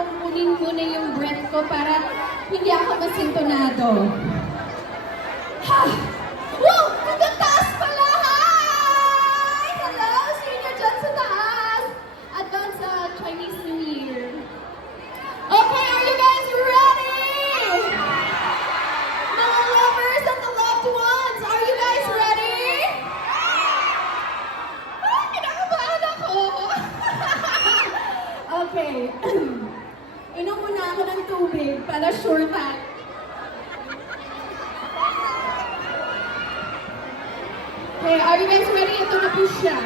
akong kunin muna yung breath ko para hindi ako masintonado. Ha! Wow! Hanggang taas pala! Hi! Hello! Sino nyo dyan sa taas? Advance Chinese New Year. Okay, are you guys ready? Mga lovers and the loved ones, are you guys ready? Ay, kinakabahan ako! Okay. Inom muna ako ng tubig para sure tayo. Okay, are you guys ready? Ito na po siya.